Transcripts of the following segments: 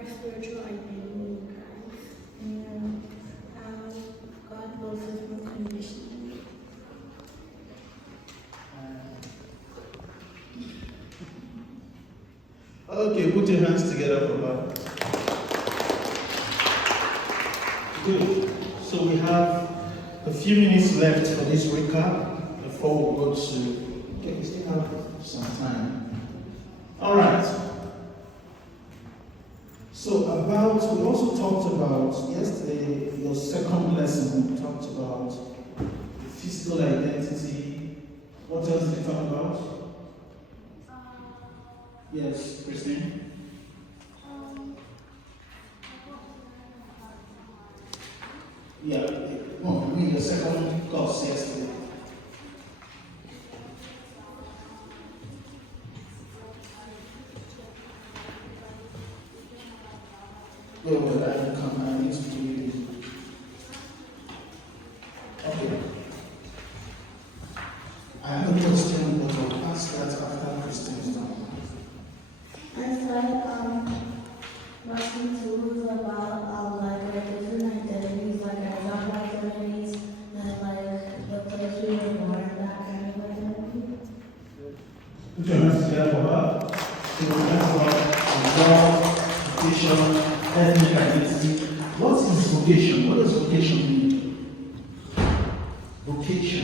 our spiritual identity in Christ and how God loves us unconditionally. Okay, put your hands together for that. Good. So we have a few minutes left for this recap before we go to. Okay, we still have some time. All right. So we also talked about yesterday, your second lesson, we talked about physical identity. What else did we talk about? Yes, Christine? Yeah, no, I mean the second course yesterday. Wait, I need to read it. Okay. I have a question, but I'll ask that after Christine's done. I started watching tools about like our different identities, like our job identities, and like the place we were born, that kind of identity. Put your hands together for that. So we talk about job, vocation, ethnic identity. What is vocation? What does vocation mean? Vocation.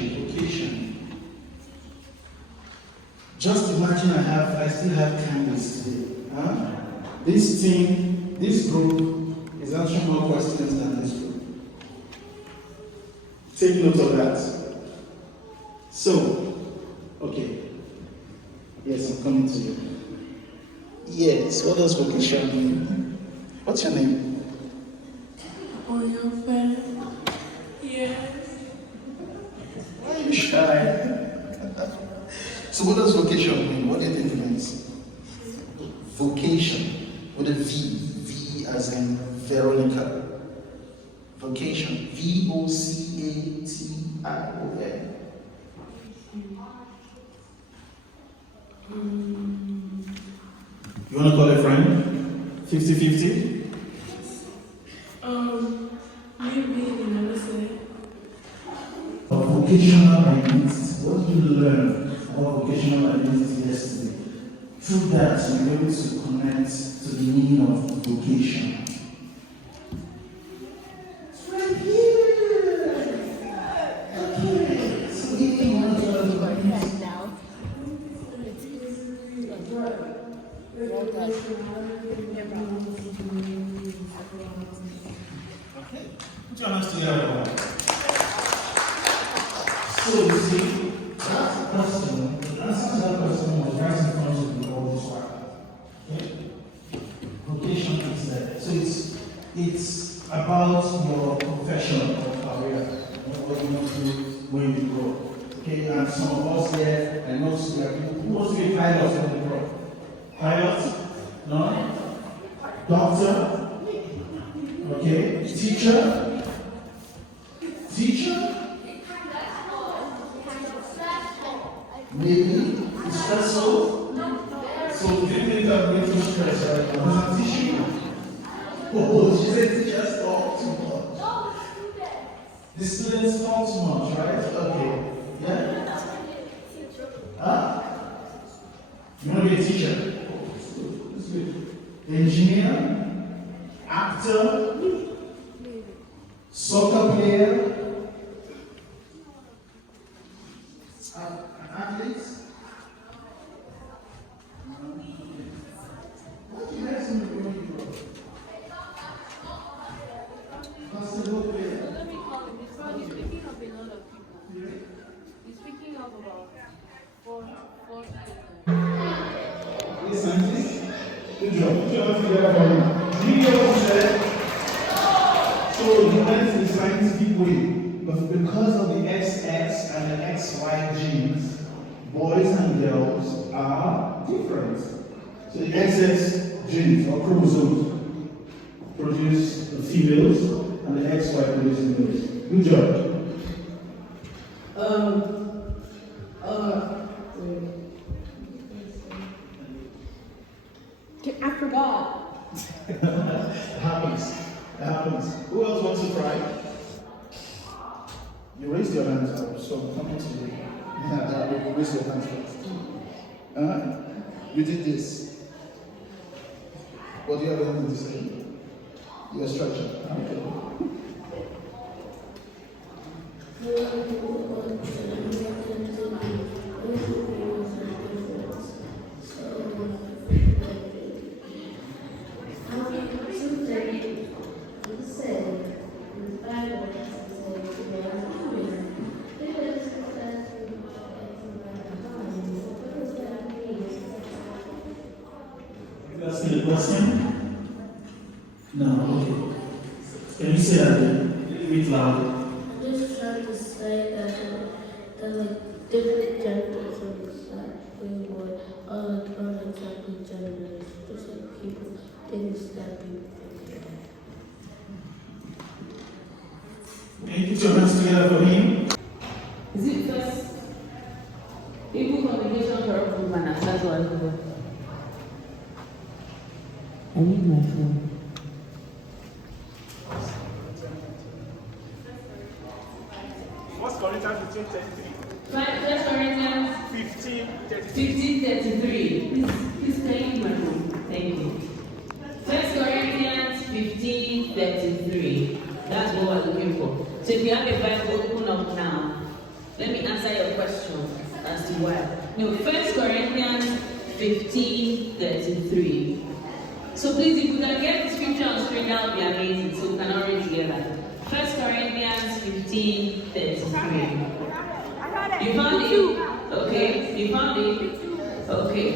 Just imagine I still have candidates today. Huh? This group is answering more questions than this group. Take note of that. So, okay. Yes, I'm coming to you. Yes, what does vocation mean? What's your name? Odigwe. Yes. Why are you shy? So what does vocation mean? What do you think it means? Vocation with a V. V as in Veronica. Vocation. VOCATION. You want to call a friend? 50-50? Maybe you never say. Vocational identity. What did you learn about vocational identity yesterday? Through that, you'll be able to connect to the meaning of vocation. It's right here. Okay. So if you want to learn about it now. Okay. Put your hands together. So you see, that question, the answer to that question was right in front of you all this while. Okay? Vocation is there. So it's about your profession or career, what you want to do when you grow. Okay, and some of us here, I know who wants to be a pilot when you grow? Pilot? No? Doctor? Okay, teacher? Teacher? Maybe it's stressful. So you think I'm going to stress, right? I'm not teaching. Oh, she said teachers talk too much. The students talk too much, right? Okay. Yeah? Huh? You want to be a teacher? That's good. Engineer? Actor? Soccer player? Athletes? What do you guys think when you grow? Basketball player? Let me call him. He's speaking of a lot of people. He's speaking of about four people. Hey, scientist? Good job. Put your hands together for me. Do you hear what he said? So he went the scientific way. But because of the XX and the XY genes, boys and girls are different. So the XX genes or chromosomes produce the females and the XY produce the males. Good job. I forgot. wants to try? You raised your hands up, so I'm coming to you. Yeah, raise your hands first. You did this. What do you have anything to say? Your structure. Okay. That's the question? No, okay. Can you say that again? A little bit loud. I'm just trying to say that like different genders are exactly what are exactly genders, just like people, things that people think. Can you put your hands together for him? Is it first people communication corrupt woman and that's what I do? I need my phone. First Corinthians 15:33. First Corinthians 15:33. Please can you my phone? Thank you. First Corinthians 15:33. That's what we're looking for. So if you have a Bible, open up now. Let me answer your question as to why. No, First Corinthians 15:33. So please, if we can get the scripture on screen, that would be amazing. So we can all read together. First Corinthians 15:33. You found it? Okay. You found it? Okay.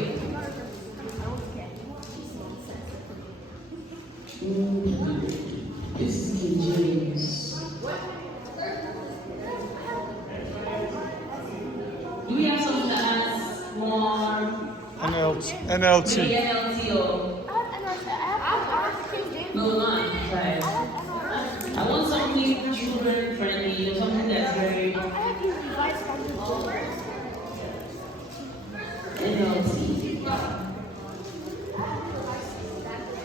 This is King James. Do we have something that has more? NLT. The NLT or? No, not right. I want something children friendly, something that's very NLT.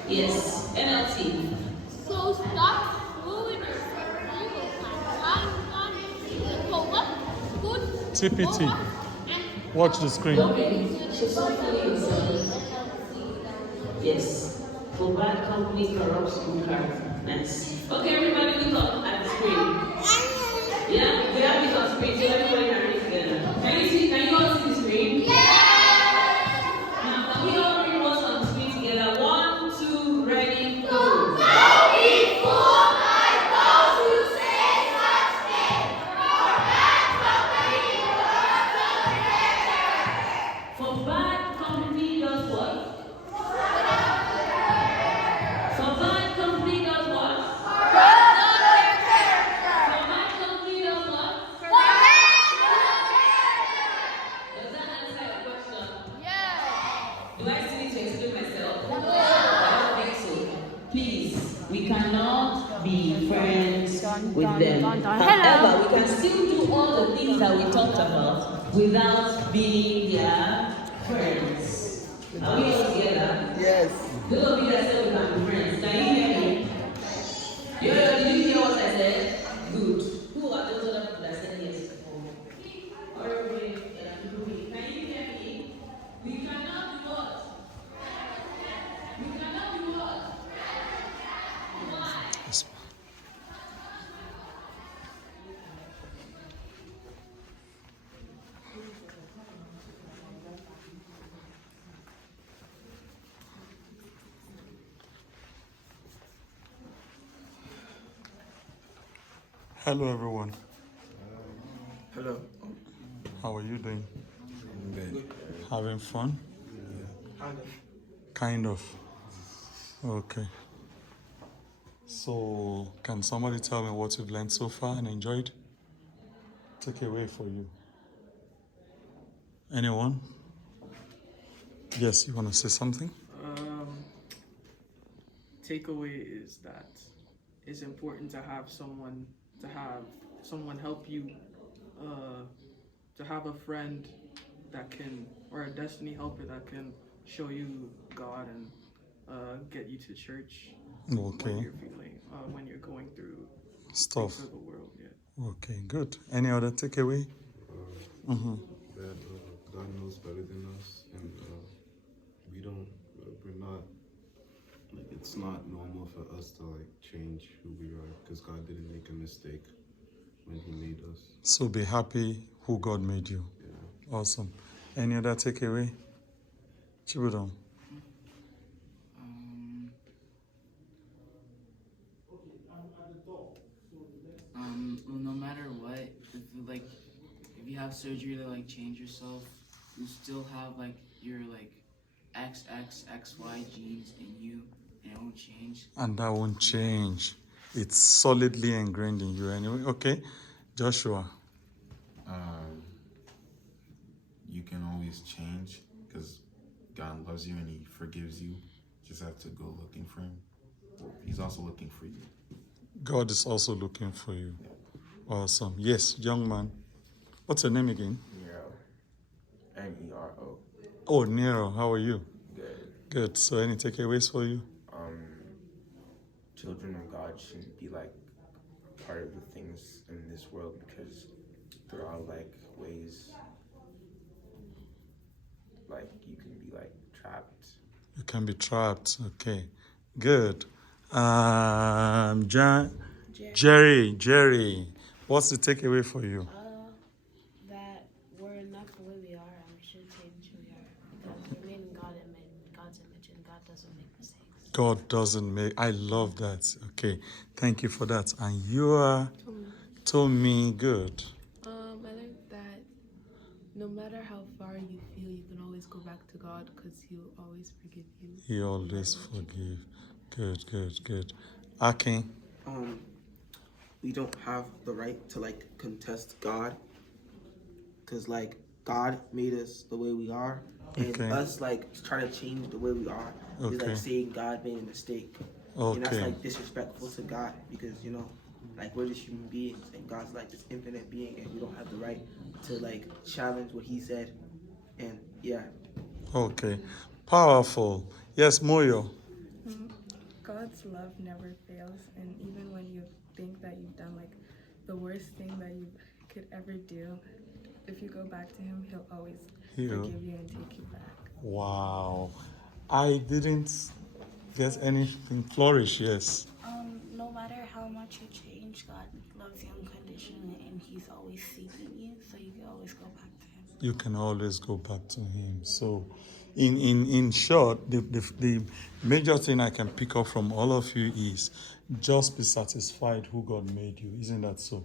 Yes, NLT. So stop moving your TPT. Watch the screen. Okay, so something is yes. For bad company corrupts good character. Nice. Okay, everybody look up at the screen. Yeah, we have it on screen, so everybody can read together. Can you all see the screen? Now, can we all read what's on the screen together? 1, 2, ready, go. For bad company does what? For bad company does what? For bad company does what? Does that answer your question? Do I still need to explain myself? I don't think so. Please, we cannot be friends with them. However, we can still do all the things that we talked about without being their friends. Are we all together? Yes. Those of you that said we can be friends, can you hear me? Did you hear what I said? Good. Who are those other people that said yes before? Or everybody, can you hear me? We cannot do what? We cannot do what? Why? Hello, everyone. Hello. How are you doing? Good. Having fun? Kind of. Okay. So, can somebody tell me what you've learned so far and enjoyed? Take away for you. Anyone? Yes, you want to say something? Takeaway is that it's important to have someone help you, to have a friend that can, or a destiny helper that can show you God and get you to church when Okay. you're feeling when you're going through Stuff. things of the world. Yeah. Okay, good. Any other takeaway? That God knows better than us, and we don't. We're not. Like, it's not normal for us to like change who we are, because God didn't make a mistake when He made us. So be happy who God made you. Yeah. Awesome. Any other takeaway? Chibudon. Well, no matter what, if you have surgery to like change yourself, you still have like your like XXXY genes in you, and it won't change. And that won't change. It's solidly ingrained in you anyway. Okay, Joshua. You can always change because God loves you and He forgives you. Just have to go looking for Him. He's also looking for you. God is also looking for you. Awesome. Yes, young man. What's your name again? Nero. Nero. Oh, Nero. How are you? Good. Good. So any takeaways for you? Children of God shouldn't be like part of the things in this world, because there are like ways like you can be like trapped. You can be trapped. Okay. Good. Jerry. What's the takeaway for you? That we're enough the way we are and we shouldn't change who we are. Because we're made in God's image and God doesn't make mistakes. God doesn't make. I love that. Okay. Thank you for that. And you are told me good. I learned that no matter how far you feel, you can always go back to God because He'll always forgive you. He always forgive. Good. Akin. We don't have the right to like contest God, because like God made us the way we are, and us like trying to change the way we are is like saying God made a mistake. And that's like disrespectful to God, because you know, like we're just human beings and God's like this infinite being, and we don't have the right to like challenge what He said. And yeah. Okay. Powerful. Yes, Moyo. God's love never fails, and even when you think that you've done like the worst thing that you could ever do, if you go back to Him, He'll always forgive you and take you back. Wow. I didn't get anything. Flourish, yes. No matter how much you change, God loves you unconditionally and He's always seeking you, so you can always go back to Him. You can always go back to Him. So in short, the major thing I can pick up from all of you is just be satisfied who God made you. Isn't that so?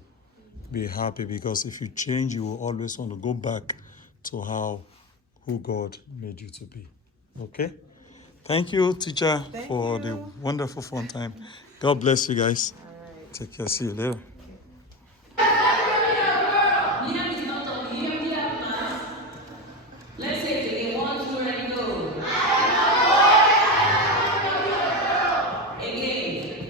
Be happy, because if you change, you will always want to go back to who God made you to be. Okay? Thank you, teacher, for the wonderful fun time. God bless you guys. Take care. See you later. Let's say it again. 1, 2, and go. Again.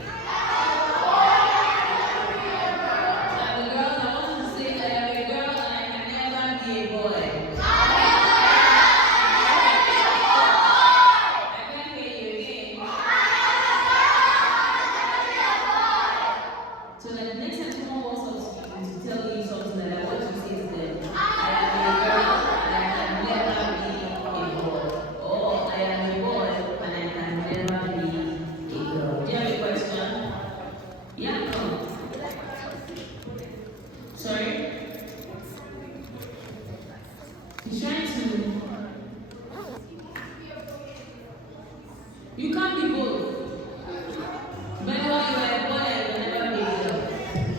And the girls, I want to say that I'm a girl and I can never be a boy. I can't hear you again. So the next time someone wants to tell you something that I want you to say to them, I am a girl and I can never be a boy. Or I am a boy and I can never be a girl. Do you have a question? Yeah, come. Sorry? He's trying to. You can't be both. But when you are a boy, you will never be a girl.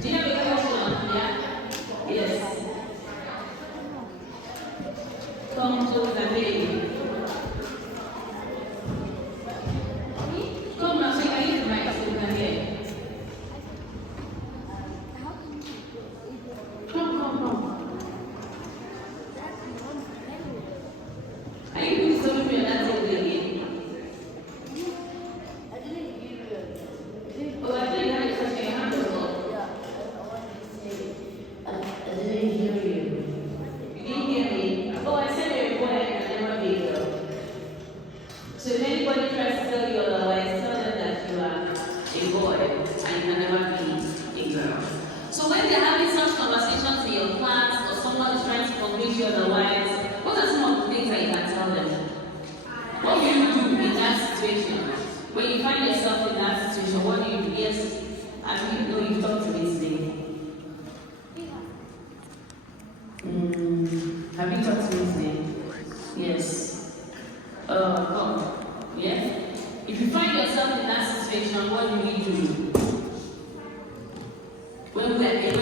Do you have a question? Yeah? Yes. Yes. Have you know you've talked to me today? Have you talked to me today? Yes. Come. Yeah? If you find yourself in that situation, what do we do? When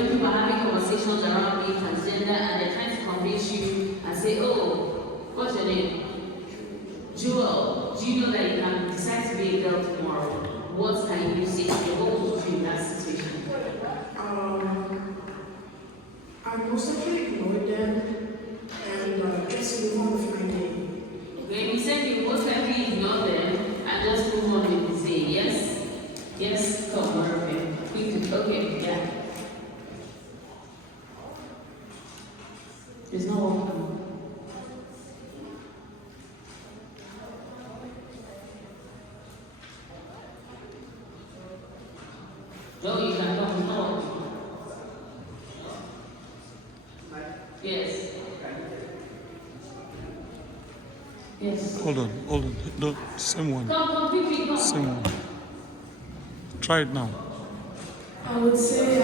people are having conversations around being transgender and they're trying to convince you and say, oh, what's your name? Joel, do you know that you can decide to be a girl tomorrow? What can you say to them? What would you do in that situation? I most likely ignore them and just move on with my day. When you said you most likely ignore them and just move on with the day, yes? Yes, come, okay. Okay, yeah. There's no one. No, you can come. No. Yes. Yes. Hold on. No, same one. Come, quickly, come. Same one. Try it now. I would say I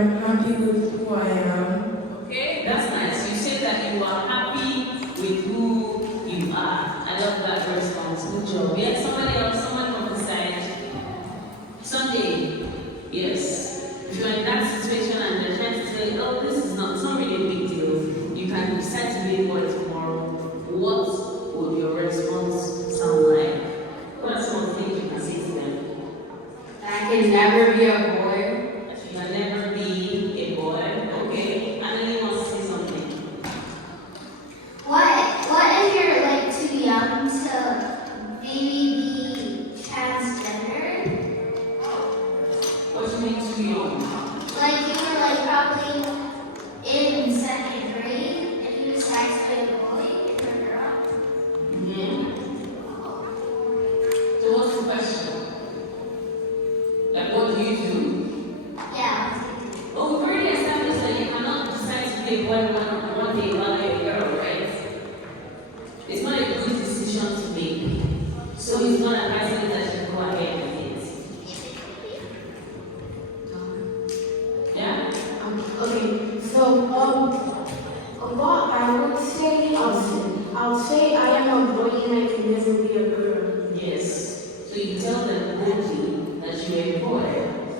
am happy with who I am. Okay, that's nice. You said that you are happy with who you are. I love that response. Good job. Yes, somebody else, someone from the side. Sunday. Yes. If you're in that situation and they're trying to say, oh, it's not really a big deal. You can decide to be a boy tomorrow. What would your response sound like? What are some of the things you can say to them? I can never be a boy. You can never be a boy. Okay. And anyone wants to say something? What if you're like too young to maybe be transgender? What do you mean too young? Like you were like probably in second grade and you decide to be a boy and you're a girl. So what's the question? Like what do you do? Yeah. Oh, we've already established that you cannot decide to be a boy one day while you're a girl, right? It's not a good decision to make. So it's not advisable that you go ahead with it. Yeah? Okay, so what I would say, I'll say I am a boy and I can never be a girl. Yes. So you tell them boldly that you're a boy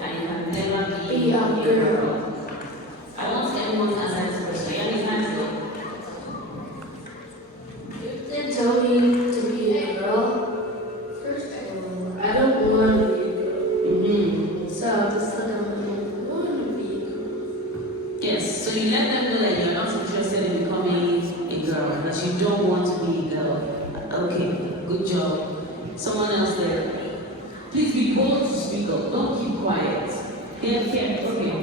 and you can never be a girl. I want everyone to answer this question. Yeah, you can go. If they tell me to be a girl, first I don't want to be a girl. So I'll just tell them I don't want to be a girl. Yes, so you let them know that you're not interested in becoming a girl, that you don't want to be a girl. Okay, good job. Someone else there. Please be bold to speak up. Don't keep quiet. Yeah, okay.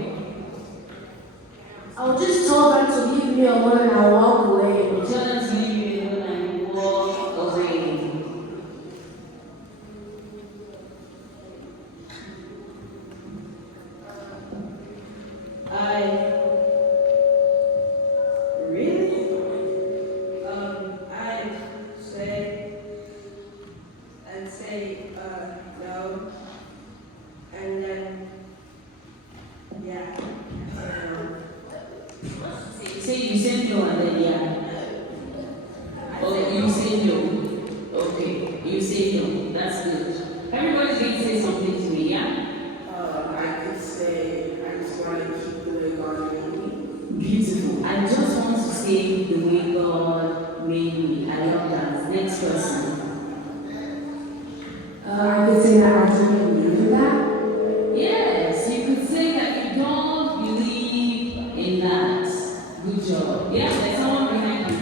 I'll just tell them to leave me alone and I'll walk away. Tell them to leave you alone and walk away. No. And then, yeah. Say you say no and then yeah. Oh, you say no. Okay, you say no. That's good. Everybody's going to say something to me, yeah? I could say, I just want to keep the way God made me. Beautiful. I just want to say the way God made me. I love that. Next person. I could say that I don't believe in that. Yes, you could say that you don't believe in that. Good job. Yeah, there's someone behind you.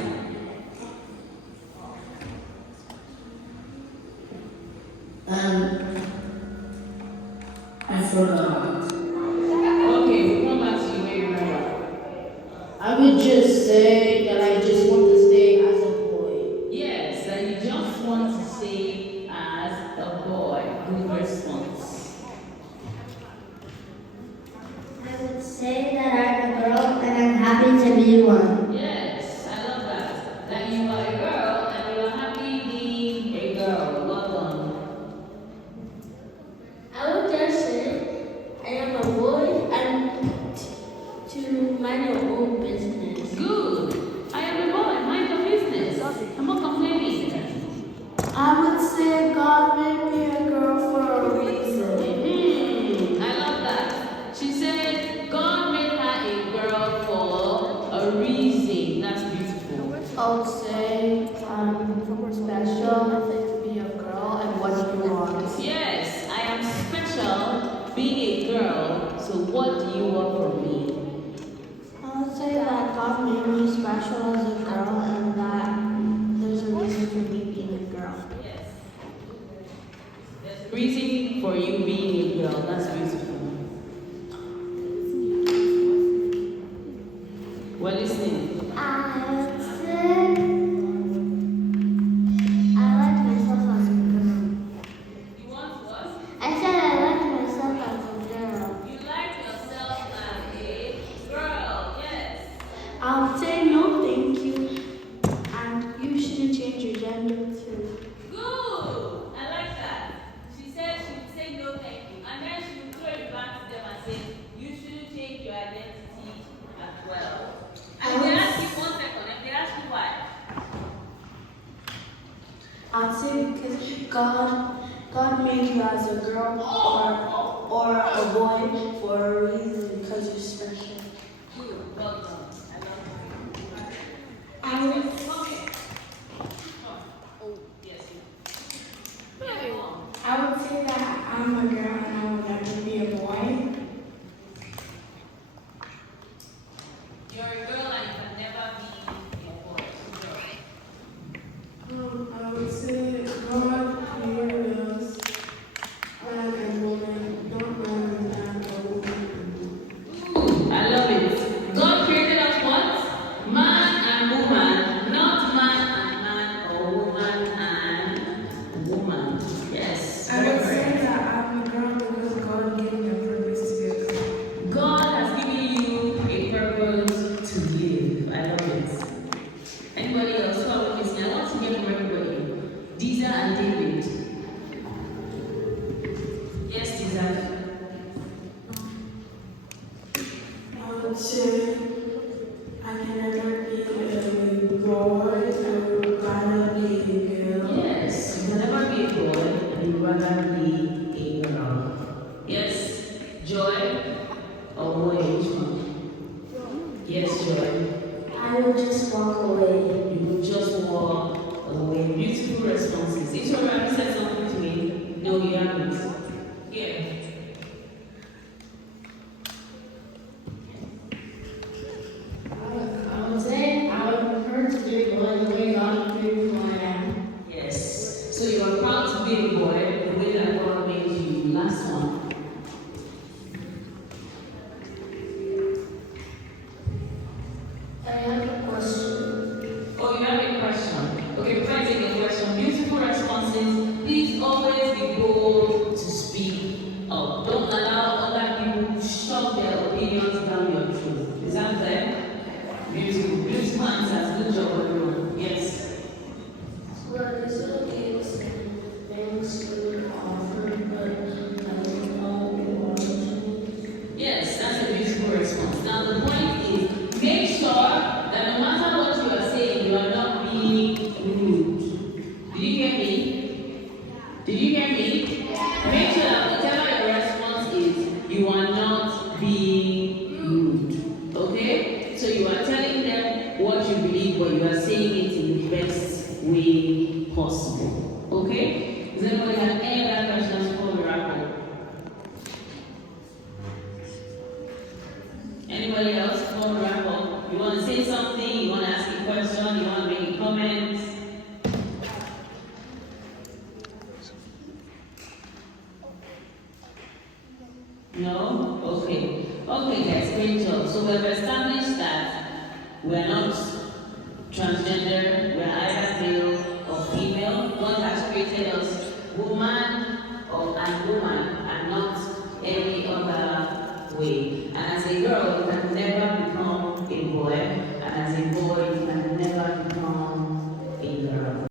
I forgot. Okay, we'll come back to you when you remember. I would just say that I just want to stay as a boy. Yes, that you just want to stay as a boy. Good response. I would say that I'm a girl and I'm happy to be one. Yes, I love that. That you are a girl and you are happy being a girl. Well done. I would just say I would say special, be a girl, and what you want. Yes, I am special being a girl, so what do you want from me? I would say that God made me special as a girl and that there's a reason for me being a girl. Yes. There's a reason for you being a girl, that's beautiful. We're listening. I would say I like myself as a girl. You want what? I said I like myself as a girl. You like yourself as a girl, yes. I would say no, thank you. And you shouldn't change your gender too. Good! I like that. She said she would say no thank you. And then she would throw it back to them and say, you shouldn't change your identity as well. And they ask you 1 second, and they ask you why. I'd say because God made you as a girl or a boy for a reason because you're special. Good, well done. I would I would say that I'm a girl and I would like to be a boy. You're a girl and you can never be a boy. I would say God created us man and woman, not man and man or woman. I love it. God created us what? Man and woman, not man and man or woman and woman. Yes. I would say that I'm a girl because God gave me a purpose to be a girl. God has given you a purpose to live. I love it. Anybody else? Who are we listening? I want to hear from everybody. Diza and David. Yes, Diza. I would say I can never be a boy, I would rather be a girl. Yes, you can never be a boy and you'd rather be a girl. Yes, Joy or boy, which one? Yes, Joy. I would just walk away. You would just walk away. Beautiful responses. Each one of you said something to me. No, you haven't. Here. I would say I would prefer to be a boy the way God created who I am. Yes. So you are proud to be a boy the way that God made you. Last one. I have a question. Oh, you have a question. Okay, before I take a question, beautiful responses. Please always be bold to speak up. Don't allow other people to shove their opinions down your throat. Is that fair? Beautiful. Beautiful answers. Good job, everyone. Yes. Well, it's okay to say things to offer, but I don't know what. Yes, that's a beautiful response. Now the point is, make sure that no matter what you are saying, you are not being rude. Did you hear me? Did you hear me? Make sure that whatever your response is, you are not being rude. Okay? So you are telling them what you believe, but you are saying it in the best way possible. Okay? Does anybody have any other questions before we wrap up? Anybody else before we wrap up? You want to say something? You want to ask a question? You want to make a comment? No? Okay. Okay, guys, great job. So we've established that we're not transgender, we're either male or female. God has created us woman